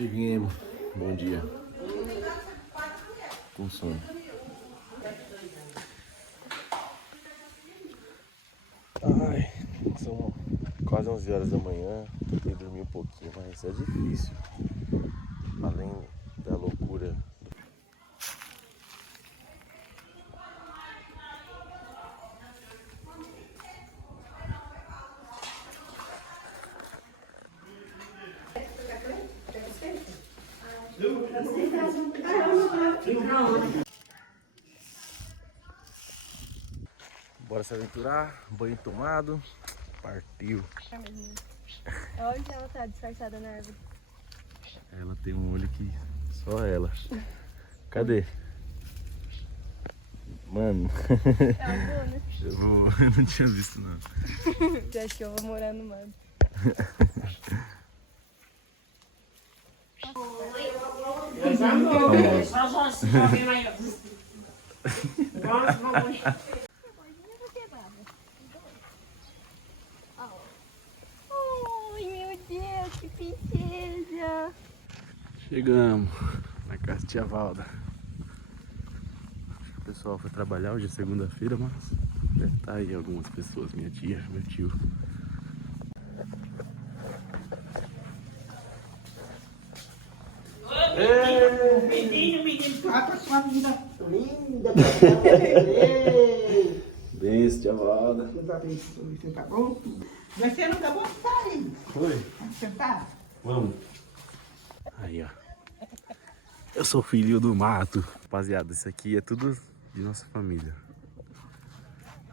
Cheguemos. Bom dia. Com sono. Ai, são quase 11 horas da manhã. Tentei dormir um pouquinho, mas é difícil. Além da loucura. Bora se aventurar, banho tomado, partiu. Olha ela tá disfarçada na árvore. Ela tem um olho que só ela. Cadê? Mano. Ela voou, né? Eu não tinha visto não. Já acho que eu vou morar no mato. Ai, meu Deus, que princesa! Chegamos na casa de tia Valda. O pessoal foi trabalhar hoje é segunda-feira, mas deve estar aí algumas pessoas, minha tia, meu tio. Menino, trata sua vida linda. Beijo, tia Valda. Deus abençoe, você tá bom? Você não tá bom? Tá aí. Oi. Pode sentar? Vamos. Aí, ó. Eu sou filho do mato. Rapaziada, isso aqui é tudo de nossa família.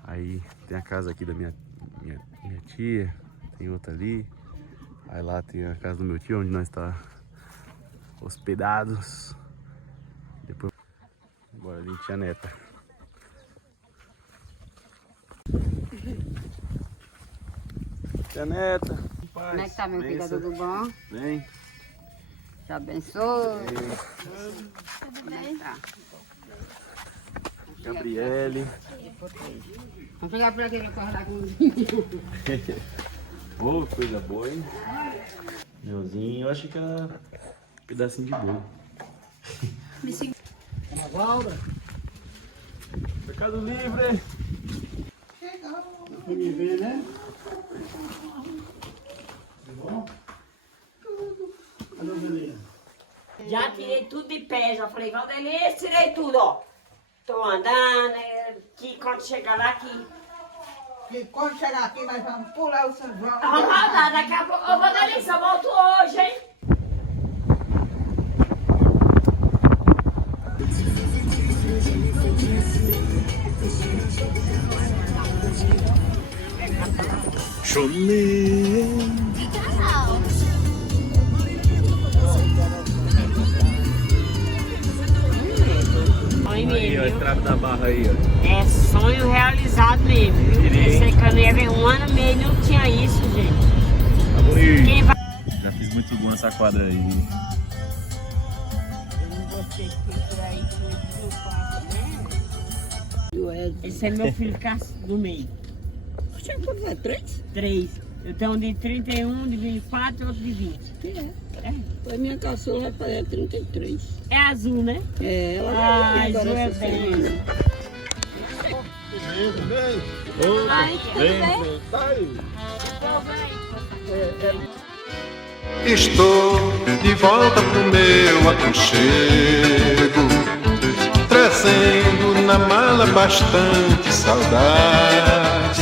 Aí tem a casa aqui da minha tia, tem outra ali. Aí lá tem a casa do meu tio, onde nós está hospedados. Depois bora ali, tia Neta. Tia Neta. Como é que tá, meu filho? Tudo bom? Vem. Te abençoe. Tudo bem? Tá. Gabriele. Vamos chegar por aqui pra falar com Ô, coisa boa, hein? Meuzinho, eu acho que era um pedacinho de bolo. Mercado Livre! Foi me ver, né? Já tirei tudo de pé, já falei, Valdelice, tirei tudo, ó. Tô andando, que quando chegar lá aqui. E quando chegar aqui, nós vamos pular o São João. Vamos voltar, daqui a pouco. Ô, Valdelice, eu volto hoje, hein? Cholê! Aí, ó, a estrada da barra aí, ó. É sonho realizado mesmo. Esse caneiro um ano e meio não tinha isso, gente. Oi. Quem vai... Já fiz muito bom essa quadra aí. Eu não gostei de procurar isso do quarto, né? Esse é meu filho do meio. Você quantos é? 3? 3. Eu tenho um de 31, de 24 e outro de 20. A minha caçula vai fazer 33. É azul, né? É, ela Ah, vai vir azul agora é essa bem. semana. Ai, tudo bem? Estou de volta pro meu aconchego, trazendo na mala bastante saudade,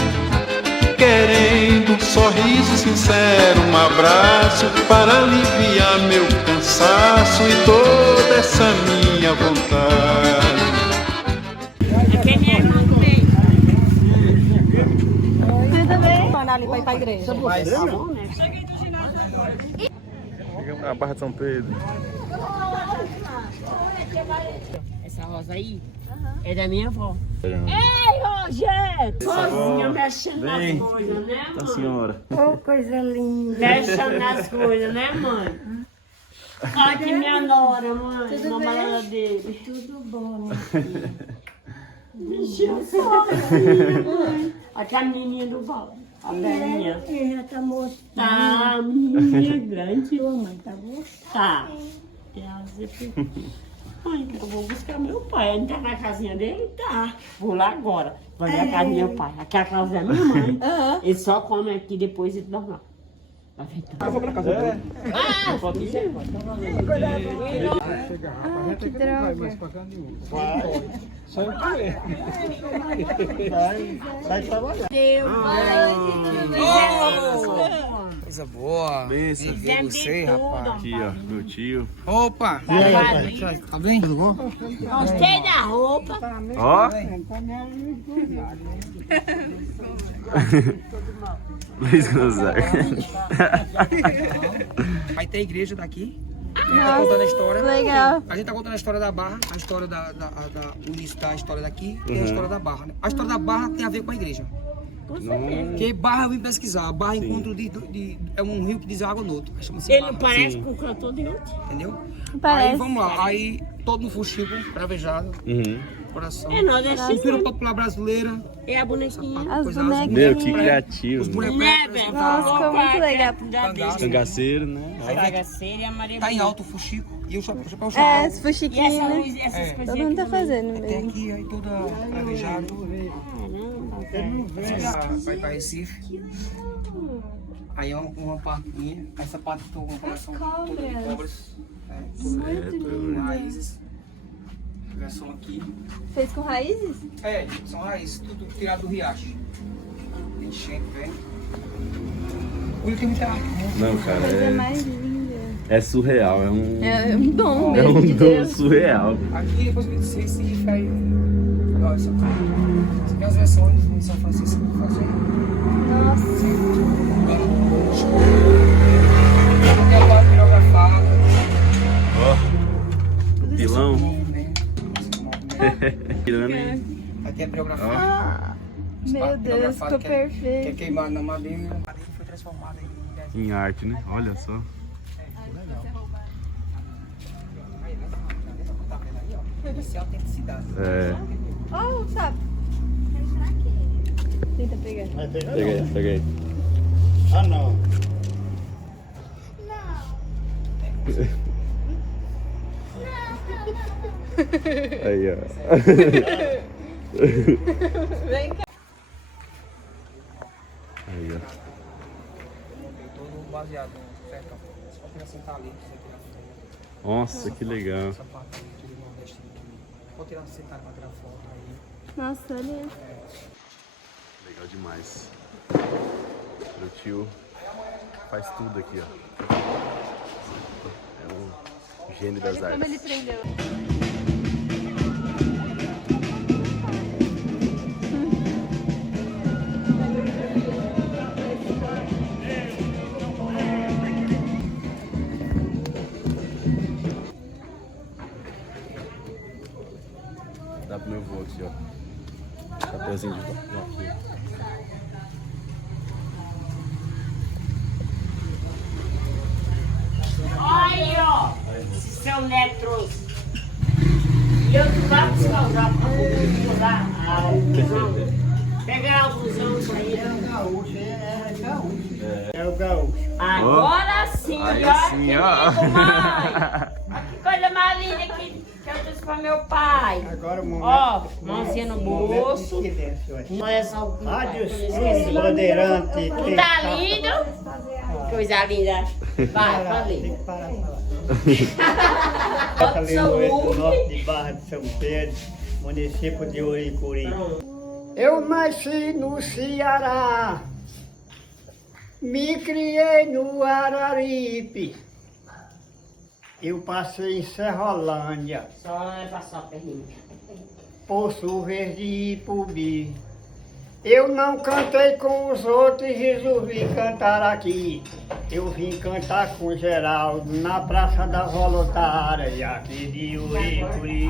querendo um sorriso sincero, um abraço para aliviar meu cansaço e toda essa minha vontade. Aqui é minha irmã do meio. Tudo bem? Mandar ali pra ir pra igreja. Tá bom, né? Chegamos na Barra de São Pedro. Essa rosa aí é da minha avó. Ei, Rogério! Rosinha mexendo Vem. nas coisas, né, Da mãe? senhora. Oh, coisa linda. Mexendo nas coisas, né, mãe? Olha aqui minha nora, mãe. Tudo Na bem? balada dele. Tudo bom, minha filha. Aqui a menininha do Val. A velhinha. Já tá mostrando. Tá, menininha grande. Sua mãe tá mostrando. Tá. Mãe, eu vou buscar meu pai. Ele tá na casinha dele? Tá. Vou lá agora. Vou ver a casa do meu pai. Aqui é a casa da minha mãe. Ele só come aqui depois e dorme lá. Eu vou pra casa dele. Eu vou aqui chegar. Que droga. Coisa boa. Benção. Você, rapaz. Aqui, ó, meu tio. Opa! E aí, rapaz? Tá bem? Tudo bom? Gostei da roupa. Ó. Luiz Gonzaga. Vai ter igreja daqui. A gente tá contando a história. Legal. A gente tá contando a história da Barra, a história o início da história daqui e a história da Barra, né? A história da Barra tem a ver com a igreja. Porque Barra eu vim pesquisar. Barra encontro é um rio que diz água no outro. Chama-se Ele Barra. parece com o cantor de ontem. Entendeu? Parece. Aí vamos lá. Aí todo no fuxico, cravejado, coração. É nordestino. Cultura popular brasileira. É a bonequinha. As Coisa bonecas. Meu, que criativo. Os Né? bonecos Né, pretos, velho? Nossa, ficou muito legal. Cangaceiro, né? A bagaceira e a Maria. tá em alto o fuxico e o chapéu. É, esse E essa fuxiquinho, né? luz, essas coisinhas. Todo mundo tá aqui fazendo Tem mesmo. aqui aí toda cravejada. Vai pra Recife. Aí é uma parte minha. Essa parte que uma coleção toda de cobras. Com raízes. Versão aqui. Fez com raízes? É, são raízes, tudo tirado do riacho. Enchente, velho. Olha, tem muita arte. Não, cara, Coisa mais linda. é surreal. É um dom é mesmo um de dom Deus. surreal. Aqui depois de Recife, aí. Olha isso aqui. Isso aqui é as versões de São Francisco que fazem. Nossa. Aqui é a parte pirografada. Ó, pilão. Tirando aí. Aqui é pirografada. Meu Deus, ficou Que é perfeito. queimado na madeira. A madeira foi transformada em Em arte, né? Olha só. Essa é a autenticidade. É. Ó, o sapo. Tenta pegar. Peguei. Ah, não. Aí, ó. Vem cá. Aí, ó. Todo baseado no sertão. Só que assim tá ali, você tirar foto. Nossa, que legal. Essa parte aí, tudo nordestino aqui. Pode tirar, sentar pra tirar foto aí. Nossa, olha. Legal demais. Meu tio faz tudo aqui, ó. É um gênio das Olha como ele artes. prendeu. Dá pro meu vô aqui, ó. Chapeuzinho de jockey. Olha, ó. Esse seu neto trouxe. E eu tô lá buscar o pegar o busão isso aí. É o gaúcho. Agora sim, Aí ó. sim, Que ó. lindo, mãe. Que coisa mais linda que eu trouxe pra meu pai. Agora o momento. Ó, mãozinha no bolso. Olha só o Rádio Sul, Bandeirante. Não tá lindo? Coisa linda. Vai, falei. Catalinoense, norte de Barra de São Pedro, município de Uricuri. Eu nasci no Ceará, me criei no Araripe, eu passei em Serrolândia, Só é passar a perninha. Poço Verde e Ipubi. Eu não cantei com os outros e resolvi cantar aqui. Eu vim cantar com Geraldo na Praça da Voluntária, aqui de Uricuri.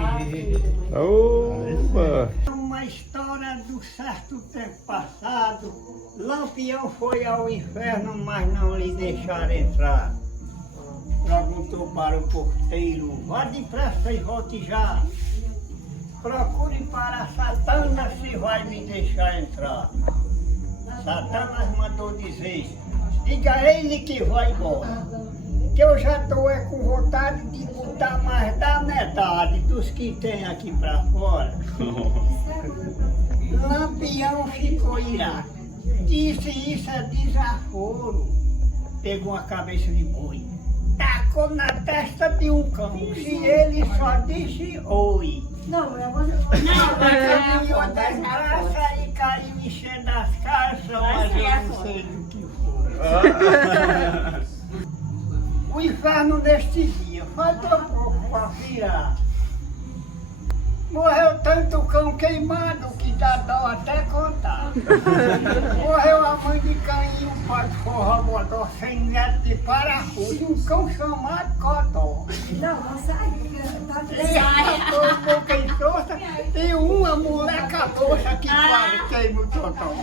Opa! Uma história do certo tempo passado. Lampião foi ao inferno, mas não lhe deixaram entrar. Perguntou para o porteiro: vá depressa e volte já. Procure para Satana se vai me deixar entrar. Satanás mandou dizer, diga a ele que vai embora. Que eu já estou com vontade de botar mais da metade dos que tem aqui para fora. Lampião ficou irado. Disse isso é desaforo. Pegou uma cabeça de boi, tacou na testa de um cão. Se ele só disse oi. Não, eu vou... Não, eu desgraça e caiu enchendo as calças, mas eu não sei do que foi. O inferno neste dia, faltou pouco para virar. Morreu tanto cão queimado que dá dó até contar. Morreu a mãe de caninho, um pato forró bodó, 100 metros de parafuso, e um cão chamado Cotó. Não, não sai, porque boca enxossa, e uma moleca roxa que quase queima o totó.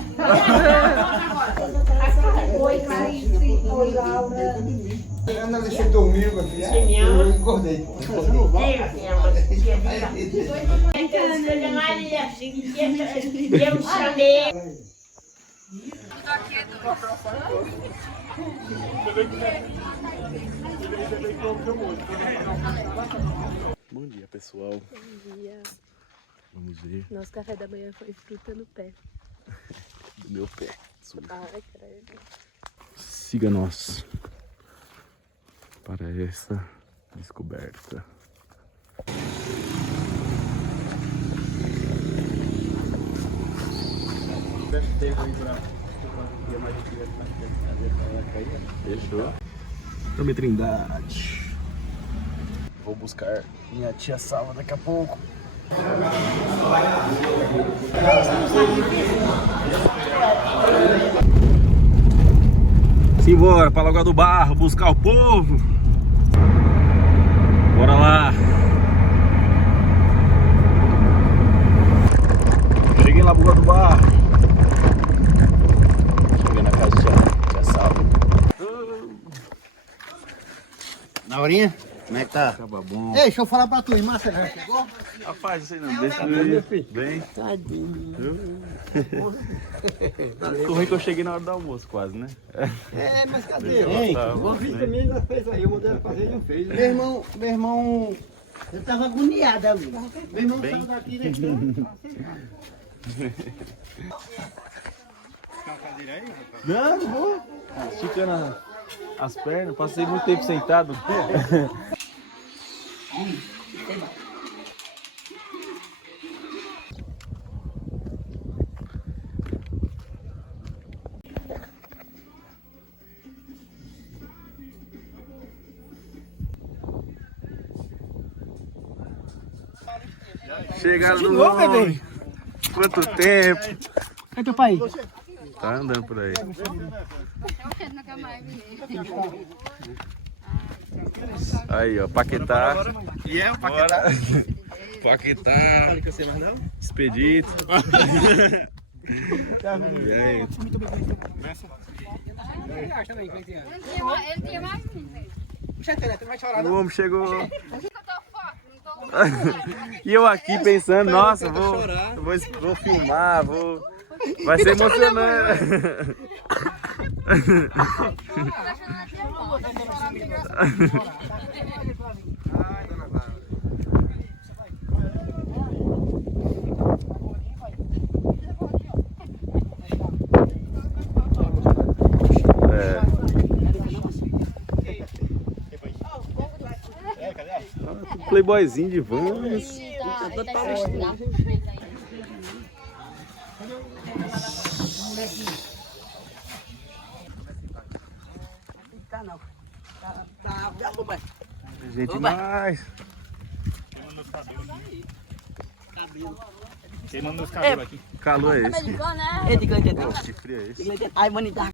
Oi, Clarice. Oi, Laura. Você dormiu, meu filho? Eu engordei. Você não vai? Eu chamei. Bom dia, pessoal. Bom dia. Vamos ver Nosso café da manhã foi fruta no pé. do meu pé. Ai, credo. Siga nós para essa descoberta. Fechou. Também Trindade. Vou buscar minha tia Salva daqui a pouco. Simbora para Lagoa do Barro buscar o povo. Bora lá. Cheguei na Lagoa do Barro. Cheguei na casa de tia Salva. Naurinha, como é que tá? Tava bom. Ei, deixa eu falar pra tu, irmã, você já chegou? Rapaz, não sei não. Deixa eu ir. Bem. Tadinho. O ruim que eu cheguei na hora do almoço quase, né? É, mas cadê? Ei, O filho também ainda fez aí, eu mandei fazer e não fez. Meu irmão, eu tava agoniado ali. Meu irmão saiu daqui, né? Não, não vou. Esticando as pernas, passei muito tempo sentado. Chegaram no nome. Quanto tempo? Cadê teu pai? Tá andando por aí. Aí, ó, Paquetá. E é o Bora. Paquetá. Expedito. E aí? Ele tinha mais um. O homem chegou. E eu aqui pensando, nossa, vou filmar, vai ser emocionante. Playboyzinho de Vans. Gente mais. Queimando meus cabelos aqui. Que calor é esse? Pô, que frio é esse? Ai, manita.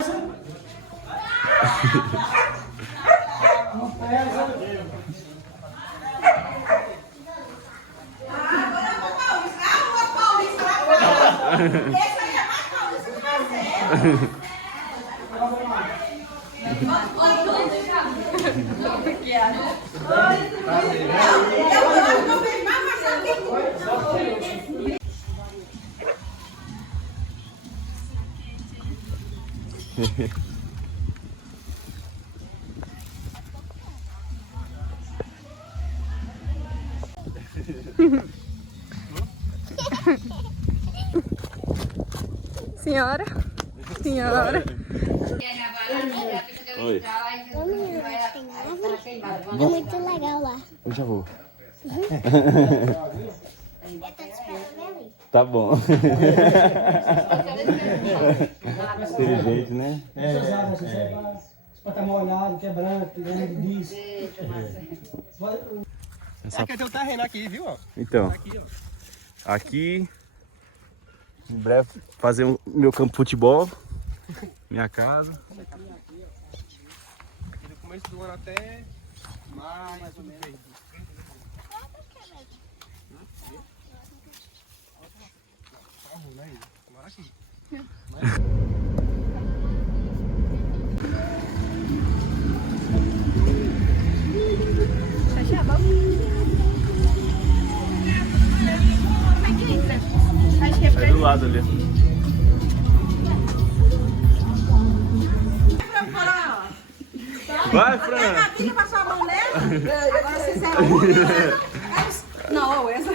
Senhora? Senhora? Oi. É muito legal lá. Eu já vou. Eu tô te esperando ali. Tá bom. Inteligente, né? Pra estar molhado, quebrando, disso. Aqui tem um terreno aqui, viu? Então, aqui, em breve, fazer o meu campo de futebol, minha casa. Do começo do ano até maio, mais ou menos. É do lado ali. Vai, Fran! Não, essa.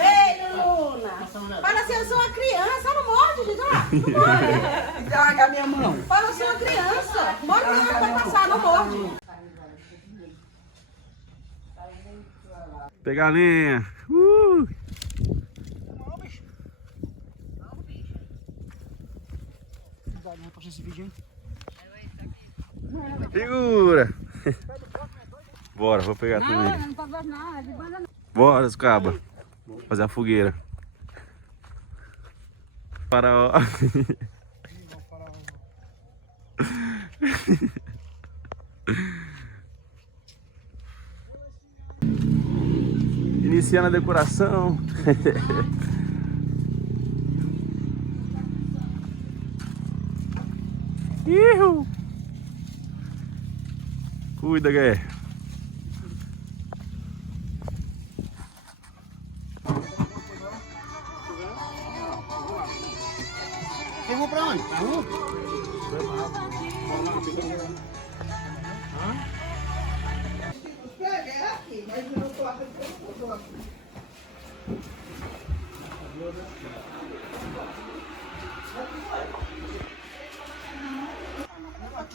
Ei, Luna! Fala assim, eu sou uma criança, não morde, Didá! Não morde! Larga a minha mão! Fala assim, uma criança! Morde não, vai passar, não morde! Pegar a linha. Figura! Bora, vou pegar também. Bora, os cabas. Fazer a fogueira. Faraó. Iniciando a decoração. Ihu. Cuida, Gué. Eu vou pra onde?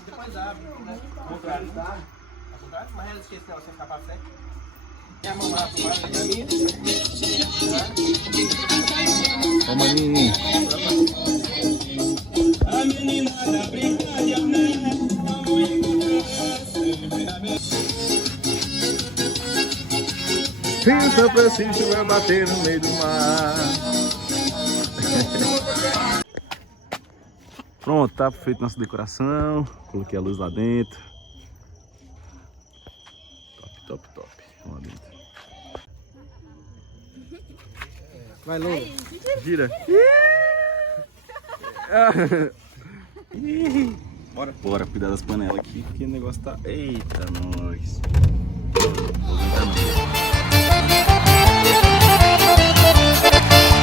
Depois abre, né? Contrário, tá? Contrário, mas ela esquece não, sem ficar pra frente. Tem a mão lá pro lado pra mim. Ó, maninho. A meninada brinca de amor, Rio São Francisco vai bater no meio do mar. Pronto, tá feita nossa decoração. Coloquei a luz lá dentro. Top, top, top. Vamos lá dentro. Vai, Lula. Gira. Bora. Bora cuidar das panelas aqui, porque o negócio tá... Eita, nós.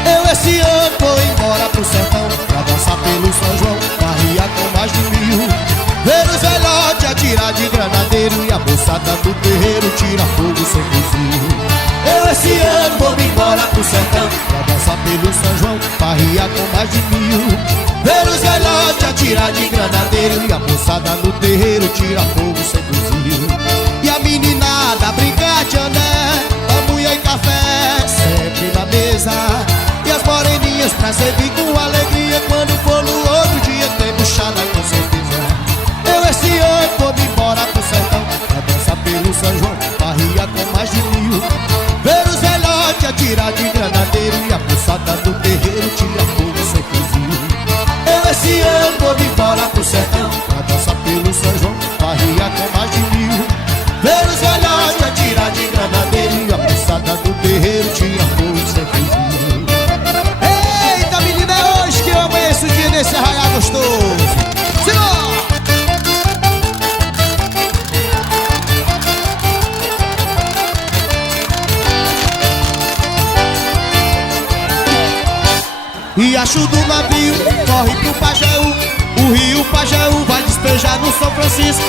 Eu esse ano vou embora pro sertão pra dançar pelo São João, barriar com mais de 1000. Ver os velhotes atirar de granadeiro e a moçada do terreiro tira fogo sem fuzil. Eu esse ano vou embora pro sertão pra dançar pelo São João, barriar com mais de 1000. Ver os velhotes atirar de granadeiro e a moçada no terreiro tira fogo sem fuzil. E a meninada brincar de ané, bambuia e café sempre na mesa. E as moreninhas pra servir com alegria, quando for no outro dia tem buchada com certeza. Eu esse ano vou embora pro sertão pra dançar pelo São João, barriga com mais de 1000. Ver os velhotes atirar de granadeiro e a moçada do terreiro tira fogo sem fuzil. Eu esse ano vou embora pro sertão pra dançar pelo São João, barriga com mais de 1000. Ver os velhotes atirar de granadeiro e a moçada do terreiro tira fogo sem fuzil. Eita, menina, é hoje que eu amanheço o dia nesse arraial gostoso. Senhor! E riacho do navio corre pro Pajeú. O rio Pajeú vai despejar no São Francisco,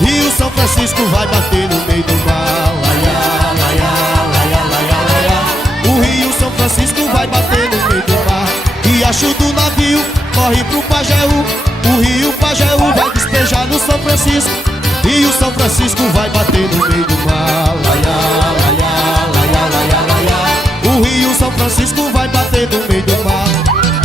e o São Francisco vai bater no meio do mar. Laiá, laiá, laiá, laiá, laiá. O rio São Francisco vai bater no meio do mar. Riacho do navio corre pro Pajeú. O rio Pajeú vai despejar no São Francisco, e o São Francisco vai bater no meio do mar. Laiá, laiá, laiá, laiá, laiá. O rio São Francisco vai bater no meio do mar.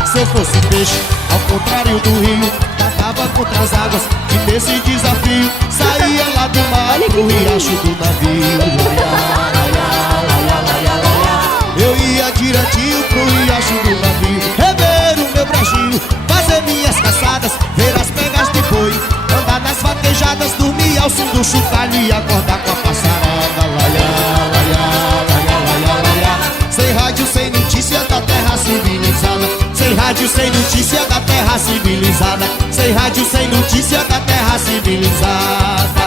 Se eu fosse peixe, ao contrário do rio, nadava contra as águas e nesse desafio saía lá do mar pro riacho do navio. Laiá, laiá, laiá, laiá, laiá. Eu ia direitinho pro riacho do navio, rever o meu brejinho, fazer minhas caçadas, ver as pegas de boi, andar nas vaquejadas, dormir ao som do chocalho e acordar com a passarada. Laiá, laiá, laiá, laiá, laiá. Sem rádio, sem notícia da terra civilizada. Sem rádio, sem notícia da terra civilizada. Sem rádio, sem notícia da terra civilizada.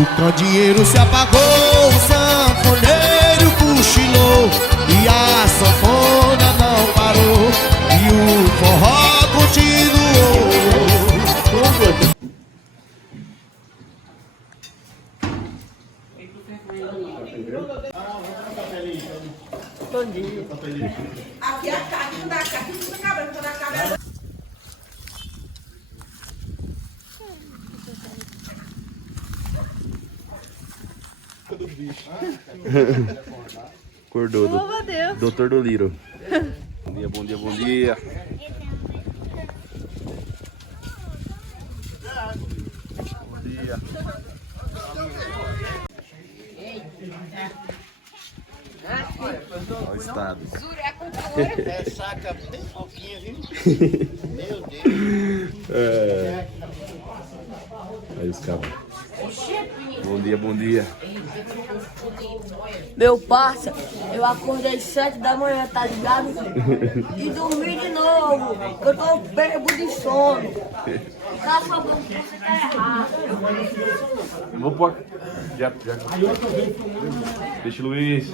O candeeiro se apagou, o sanfoneiro cochilou, e a sanfona não parou, e o forró continuou. Aqui é a carne, não dá carne, não dá cabra, não dá cabra. Acordou, Oh, meu Deus. doutor do Liro. Bom dia, bom dia, bom dia. Bom dia. Olha o estado. É saca bem fofinha, viu? Meu Deus. É. Aí os cabos. Bom dia, bom dia. Meu parça, eu acordei 7 da manhã, tá ligado? E dormi de novo. Eu tô bêbado de sono. Tá falando que você tá errado. Vou pôr. Já. Deixa o Luiz.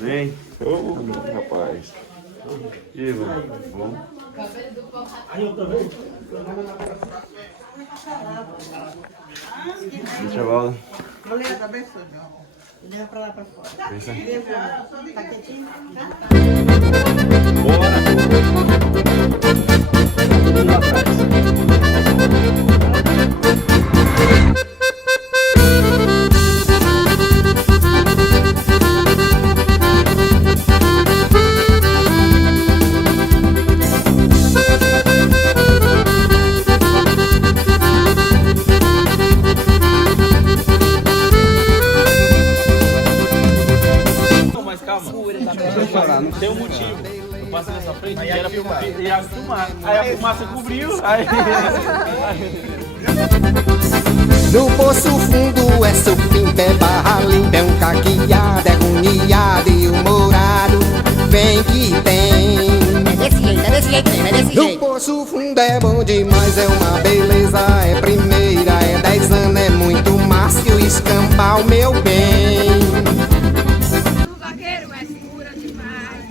Vem. Ô, rapaz. E aí, mano? Bom? Deixa a bola. Beleza, abençoe. Leva pra lá pra fora. Pensa. Tá quietinho? Bora. Vamos lá atrás. Não tem um motivo. Eu passei nessa frente e era ia filmar. Aí a fumaça cobriu. Aí... No poço fundo é supimpa, é barra limpa, é um caqueado, é agoniado e humorado. Vem que tem. É desse jeito, é desse jeito mesmo, é desse No jeito. poço fundo é bom demais, é uma beleza, é primeira, é 10 anos, é muito márcio escampar o meu bem. O vaqueiro é segura demais.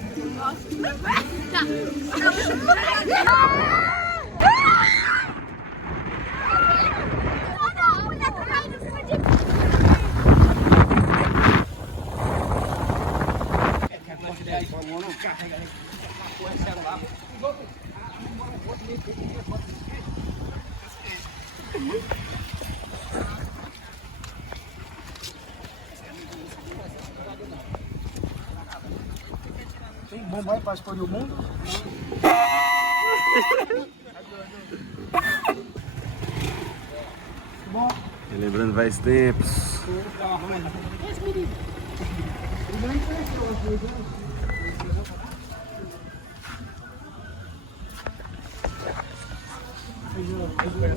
Tem bomba aí pra explodir o mundo? Lembrando vários tempos.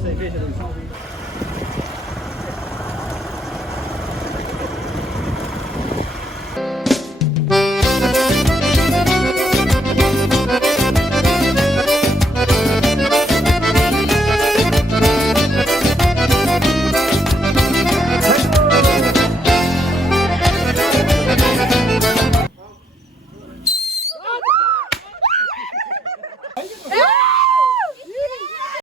Cerveja,